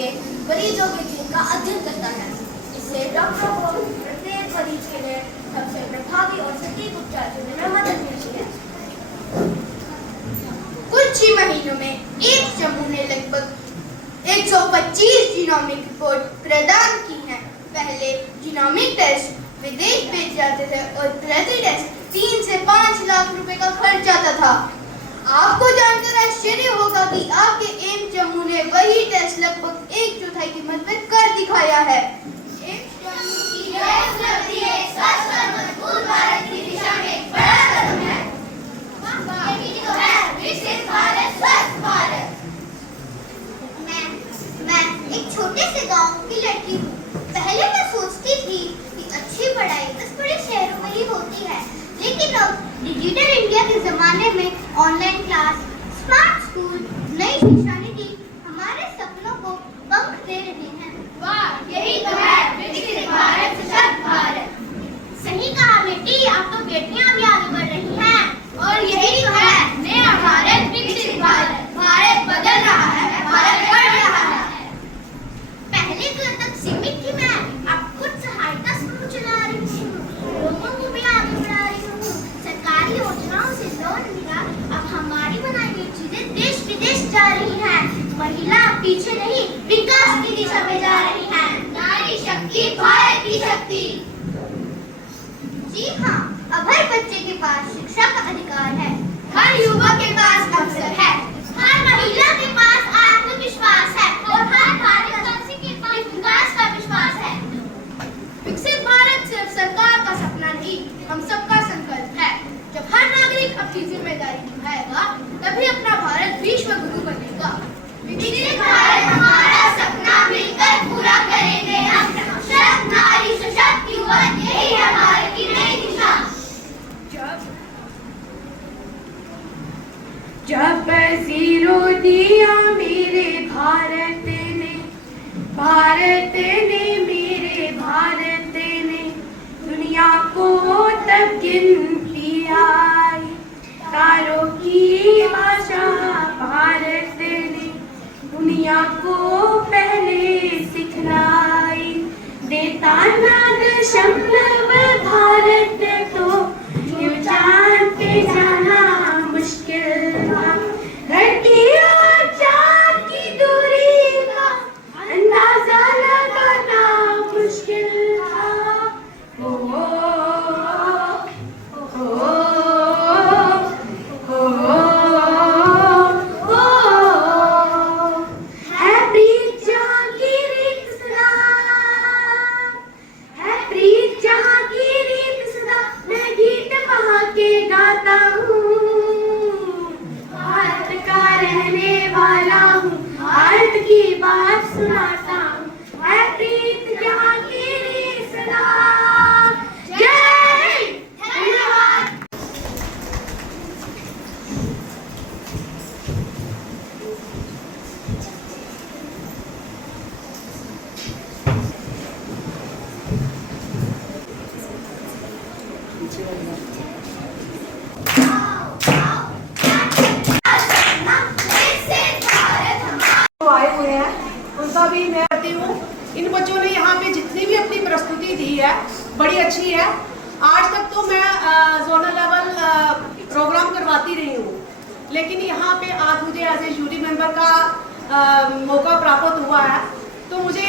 लिए मरीजों के जीवन का अध्ययन करता है। इससे डॉक्टरों को प्रत्येक मरीज के लिए सबसे प्रभावी और सटीक उपचार चुनने में मदद मिलती है। कुछ ही महीनों में एक समूह ने लगभग 125 जीनोमिक रिपोर्ट प्रदान की है। पहले जीनोमिक टेस्ट विदेश भेजे जाते थे और प्रति टेस्ट 3 से 5 लाख रुपए का खर्च आता था। आपको जानकर आश्चर्य होगा कि आपके एम्स जम्मू ने वही टेस्ट लगभग 1/4 कीमत में कर दिखाया है। एम्स जम्मू की यह उपलब्धि एक स्वस्थ और मजबूत भारत की दिशा में एक बड़ा कदम है। यही तो है विकसित भारत, स्वस्थ भारत। मैं एक छोटे से गांव की लड़की हूँ। पहले मैं सोचती थी कि अच्छी पढ़ाई बस बड़े शहरों में ही होती है, लेकिन अब डिजिटल इंडिया के जमाने में ऑनलाइन क्लास, स्मार्ट स्कूल, नई शिक्षा नीति हमारे सपनों को पंख दे रहे हैं। वाह, यही तो है विकसित भारत, सशक्त भारत। सही कहा बेटी, अब तो बेटियां भी आगे बढ़ रही हैं और यही तो है नया भारत, विकसित भारत। भारत बदल रहा है, भारत बढ़ रहा है। पहले घर तक सीमित थी मैं, अब खुद सहायता समूह चला रही हूँ, लोगों को भी आगे बढ़ा रही हूँ। सरकारी योजनाओं से लोन मिला, अब हमारी बनाई हुई चीजें देश विदेश जा रही हैं। महिला पीछे नहीं, विकास की दिशा में जा रही है। नारी शक्ति, भारत की शक्ति। जी हाँ, अब हर बच्चे के पास शिक्षा का अधिकार है, हर युवक के पास अवसर है, हर महिला के पास आत्मविश्वास है और हर भारतवासी के पास विकास का विश्वास है। विकसित भारत सिर्फ सरकार का सपना नहीं, हम सबका संकल्प है। जब हर नागरिक अपनी जिम्मेदारी निभाएगा, तभी अपना भारत विश्व गुरु बनेगा। विकसित भारत हमारा सपना मिलकर पूरा करेंगे हम। सशक्त नारी, सशक्त युवा, यही है भारत की नई दिशा। जब ज़ीरो दिया मेरे भारत ने, भारत ने मेरे भारत ने, दुनिया को तब गिनती आई। तारों की भाषा भारत ने दुनिया को पहले सिखलाई। देता नाद शब्द भारत तो यूं जान के जाना मुश्किल था। धरती और चाँद की दूरी का अंदाजा लगाना मुश्किल था। हो है प्रीत जहाँ की रीत सदा, है प्रीत जहाँ की रीत सदा, मैं गीत वहाँ के गाता हूँ। भारत का रहने वाला हूँ, भारत की बात सुनाता हूँ। है प्रीत जहाँ की रीत सदा। जय हिंद, धन्यवाद। आए हुए हैं उनका भी मैं करती हूँ। इन बच्चों ने यहाँ पे जितनी भी अपनी प्रस्तुति दी है बड़ी अच्छी है। आज तक तो मैं जोनल लेवल प्रोग्राम करवाती रही हूँ, लेकिन यहाँ पे आज मुझे एज ए जूरी मेंबर का मौका प्राप्त हुआ है, तो मुझे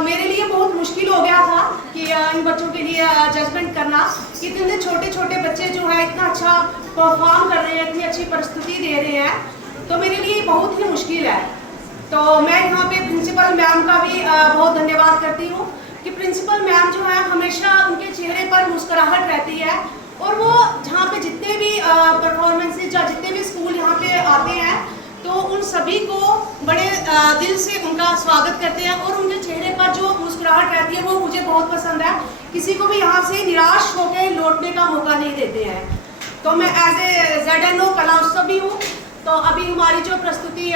मेरे लिए बहुत मुश्किल हो गया था कि इन बच्चों के लिए जजमेंट करना। इतने छोटे छोटे बच्चे जो है इतना अच्छा परफॉर्म कर रहे हैं, इतनी अच्छी प्रस्तुति दे रहे हैं, तो मेरे लिए बहुत ही मुश्किल है। तो मैं यहाँ पे प्रिंसिपल मैम का भी बहुत धन्यवाद करती हूँ कि प्रिंसिपल मैम जो है हमेशा उनके चेहरे पर मुस्कुराहट रहती है, और वो जहाँ पे जितने भी परफॉर्मेंसेज या जितने भी स्कूल यहाँ पे आते हैं तो उन सभी को बड़े दिल से उनका स्वागत करते हैं, और उनके चेहरे पर जो मुस्कुराहट रहती है वो मुझे बहुत पसंद है। किसी को भी यहाँ से निराश होकर लौटने का मौका नहीं देते हैं। तो मैं एज ए ZNO कला उत्सव भी हूँ। तो अभी हमारी जो प्रस्तुति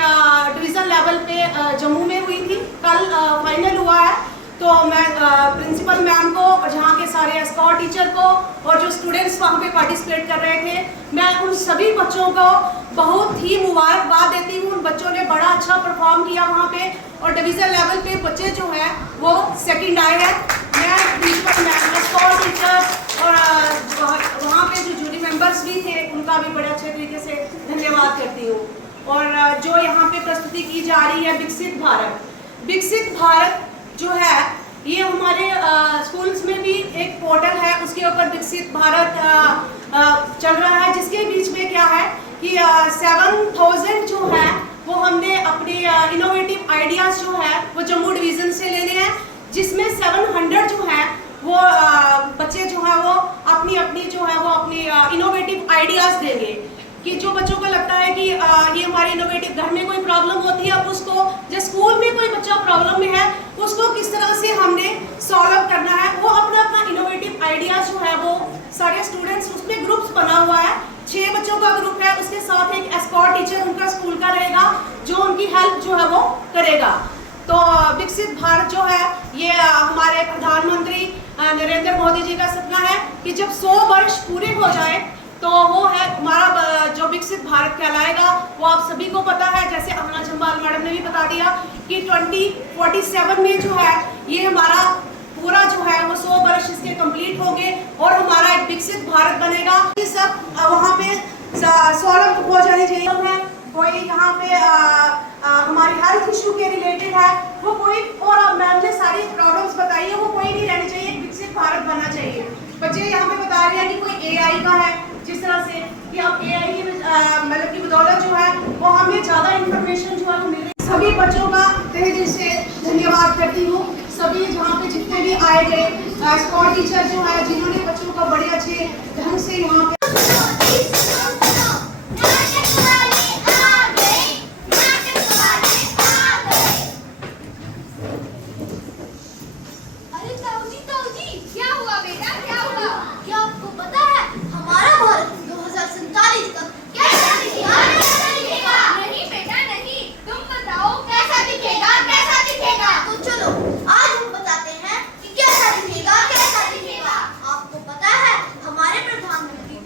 डिवीज़न लेवल पे जम्मू में हुई थी, कल फाइनल हुआ है, तो मैं प्रिंसिपल मैम को और जहाँ के सारे एस्कॉर्ट टीचर को और जो स्टूडेंट्स वहाँ पे पार्टिसिपेट कर रहे थे, मैं उन सभी बच्चों को बहुत ही मुबारकबाद देती हूँ। उन बच्चों ने बड़ा अच्छा परफॉर्म किया वहाँ पे और डिवीज़न लेवल पे बच्चे जो हैं वो सेकंड आए हैं। मैं प्रिंसिपल मैम, एस्कॉर्ट टीचर और वहाँ पे जो जूरी मेंबर्स भी थे उनका भी बड़े अच्छे तरीके से धन्यवाद करती हूँ। और जो यहाँ पे प्रस्तुति की जा रही है विकसित भारत, विकसित भारत जो है ये हमारे स्कूल्स में भी एक पोर्टल है, उसके ऊपर विकसित भारत चल रहा है, जिसके बीच में क्या है कि 7000 जो है वो हमने अपने इनोवेटिव आइडियाज जो है वो जम्मू डिवीज़न से लेने हैं, जिसमें 700 जो है वो बच्चे जो है वो अपनी अपनी जो है वो अपनी इनोवेटिव आइडियाज देंगे। कि जो बच्चों को लगता है कि ये हमारे इनोवेटिव, घर में कोई प्रॉब्लम होती है, अब उसको जो स्कूल में कोई बच्चा प्रॉब्लम में है उसको किस तरह से हमने सॉल्व करना है, वो अपना अपना इनोवेटिव आइडिया जो है वो सारे स्टूडेंट्स, उसमें ग्रुप्स बना हुआ है, 6 बच्चों का ग्रुप है, उसके साथ एक एस्कॉर्ट टीचर उनका स्कूल का रहेगा जो उनकी हेल्प जो है वो करेगा। तो विकसित भारत जो है ये हमारे प्रधानमंत्री नरेंद्र मोदी जी का सपना है कि जब 100 वर्ष पूरे हो जाए तो वो है हमारा जो विकसित भारत कहलाएगा। वो आप सभी को पता है, जैसे अमना जम्बाल मैडम ने भी बता दिया कि 2047 में जो है ये हमारा पूरा जो है वो 100 वर्ष इसके कंप्लीट होंगे और हमारा एक विकसित भारत बनेगा। ये सब वहाँ पे सॉल्व हो जाने चाहिए। कोई यहाँ पे हमारी हेल्थ इशू के रिलेटेड है वो कोई, और मैम ने सारी प्रॉब्लम्स बताई है, वो कोई नहीं रहनी चाहिए, एक विकसित भारत बनना चाहिए। बच्चे यहाँ पे बता रहे हैं कि कोई AI का है, जिस तरह से कि अब AI की मतलब की बदौलत जो है वो हमें ज़्यादा इन्फॉर्मेशन जो है वो मिल रही है। सभी बच्चों का तहे दिल से धन्यवाद करती हूँ। सभी जहाँ पे जितने भी आए गए एस्कॉर्ट टीचर जो है जिन्होंने बच्चों को बड़े अच्छे ढंग से यहाँ पे आपको पता है हमारे प्रधानमंत्री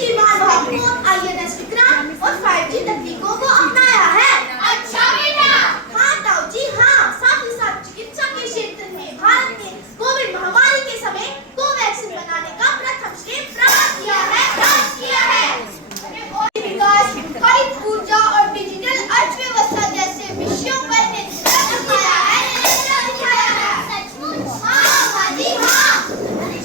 विमान भागोत INS विक्रांत और 5G तकनीकों को अपनाया है। अच्छा बेटा। हाँ ताऊ जी हाँ, साथ ही साथ चिकित्सा के क्षेत्र में भारत ने कोविड महामारी के समय कोवैक्सीन बनाने का प्रथम स्टेप प्राप्त किया है। विकास, हरित ऊर्जा और डिजिटल अर्थव्यवस्था जैसे विषयों पर नेतृत्व किया है। सचमुच? हाँ बाजी हाँ। अरे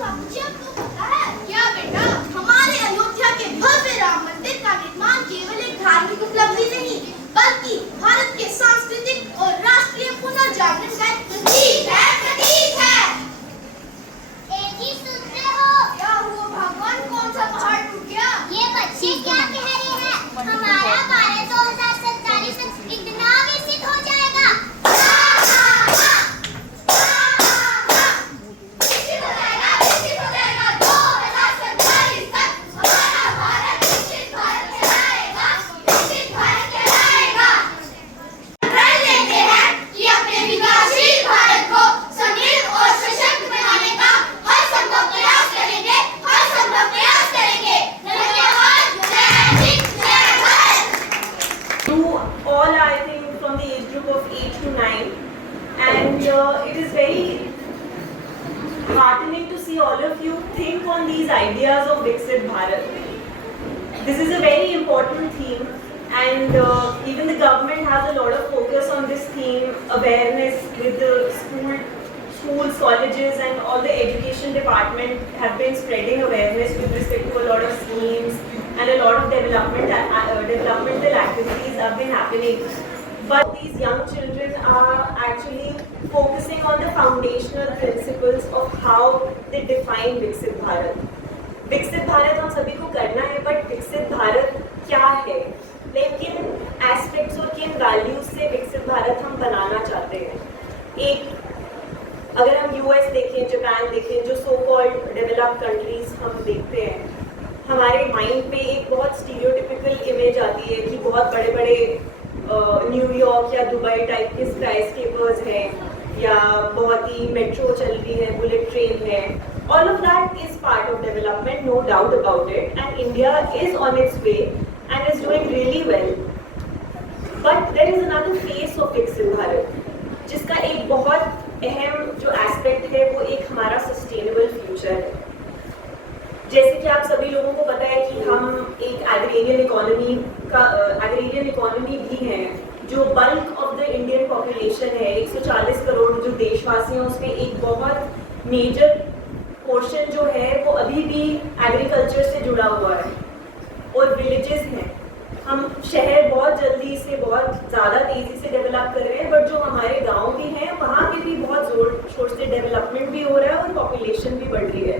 बाबूजी आपको पता है क्या बेटा, हमारे अयोध्या के भव्य राम मंदिर का निर्माण केवल एक धार्मिक उपलब्धि नहीं, बल्कि भारत के सांस्कृतिक और राष्ट्रीय पुनर्जागरण का एक प्रतीक है। एक ही सुनते हो? क्या हुआ भगवान, कौन सा पहाड़ टूट गया? ये बच्चे क्या कह रहे हैं? हमारा भारत 2047 तक इतना विकसित हो जाएगा। विकसित हो जाएगा 2047 तक हमारा भारत विकसित भारत कहलाएगा। प्रण लेते हैं कि अपने विकासशील भारत को समृद्ध और सशक्त बनाने का हर संभव प्रयास करेंगे। धन्यवाद। जय हिंद, जय Bharat. You all are, I think, from the age group of 8 to 9, and it is very heartening to see all of you think on these ideas of Viksit Bharat. This is a very important theme, and even the government has a lot of focus on this theme, awareness with the schools, colleges, and all the education department have been spreading awareness with respect to a lot of schemes, and a lot of developmental activities have been happening. But these young children are actually focusing on the foundational principles of how they define Viksit Bharat. Viksit Bharat हम सभी को करना है, but Viksit Bharat क्या है? किन aspects और किन वैल्यूज से विकसित भारत हम बनाना चाहते हैं? एक अगर हम US देखें, जापान देखें, जो सो कॉल्ड डेवलप्ड कंट्रीज हम देखते हैं, हमारे माइंड पे एक बहुत स्टीरियोटिपिकल इमेज आती है कि बहुत बड़े बड़े न्यूयॉर्क या दुबई टाइप के स्काईस्केपर्स हैं या बहुत ही मेट्रो चल रही है, बुलेट ट्रेन है. All of that is part of development, no doubt about it, and India is on its way and is doing really well. But there is another face of Viksit Bharat, जिसका एक बहुत अहम जो aspect है वो एक हमारा sustainable future है. जैसे कि आप सभी लोगों को पता है कि हम एक एग्रेरियन इकोनॉमी भी हैं, जो bulk of the Indian population है, 140 करोड़ जो देशवासी हैं, उसमें एक बहुत मेजर पोर्शन जो है वो अभी भी एग्रीकल्चर से जुड़ा हुआ है और विलेजेस हैं. हम शहर बहुत जल्दी से बहुत ज़्यादा तेज़ी से डेवलप कर रहे हैं, बट जो हमारे गांव भी हैं वहाँ पे भी बहुत ज़ोर शोर से डेवलपमेंट भी हो रहा है और पॉपुलेशन भी बढ़ रही है.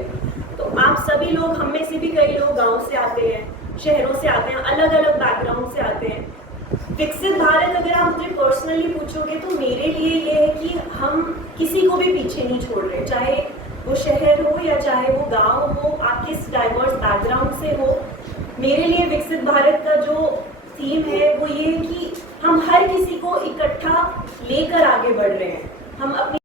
तो आप सभी लोग, हम में से भी कई लोग गांव से आते हैं, शहरों से आते हैं, अलग अलग बैकग्राउंड से आते हैं. विकसित भारत अगर आप मुझे पर्सनली पूछोगे तो मेरे लिए ये है कि हम किसी को भी पीछे नहीं छोड़ रहे, चाहे वो शहर हो या चाहे वो गांव हो, आप किस डाइवर्स बैकग्राउंड से हो. मेरे लिए विकसित भारत का जो थीम है वो ये है कि हम हर किसी को इकट्ठा लेकर आगे बढ़ रहे हैं. हम अपनी